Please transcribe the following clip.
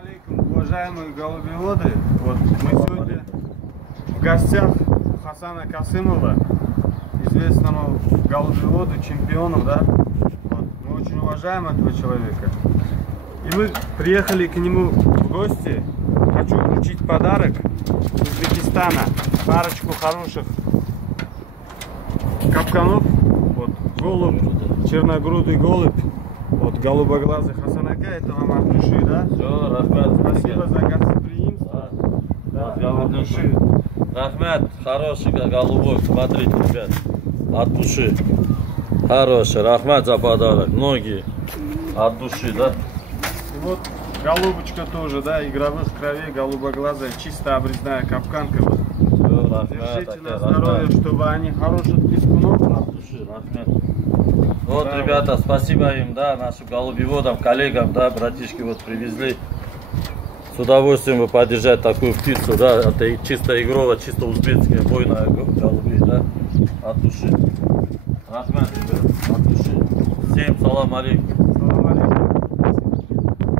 алейкум, уважаемые голубеводы. Вот мы сегодня в гостях Хасана Касымова, известному голубеводу, чемпиону, да? Вот. Мы очень уважаем этого человека. И мы приехали к нему в гости. Хочу вручить подарок из Узбекистана. Парочку хороших капканов. Вот голубь, черногрудый голубь. Вот голубоглазый Хасанака, это вам от души, да? Все, Рахмет. Спасибо за гостеприимство. Да, от души. Рахмет, хороший голубой, смотрите, ребят, от души. Хороший, Рахмет за подарок, многие от души, да? И вот голубочка тоже, да, игровых кровей, голубоглазая, чисто обрезная капканка. Вот. Все, Рахмет. Держите на здоровье, чтобы они хороших пискунов. От души, Рахмет. Вот, да, ребята, спасибо им, да, нашим голубеводам, коллегам, да, братишки вот привезли. С удовольствием вы поддержать такую птицу, да, это чисто игровая, чисто узбекская бойная голубей, да, от души. Рахмет, ребят, от души. Всем салам алейкум. Салам алейкум.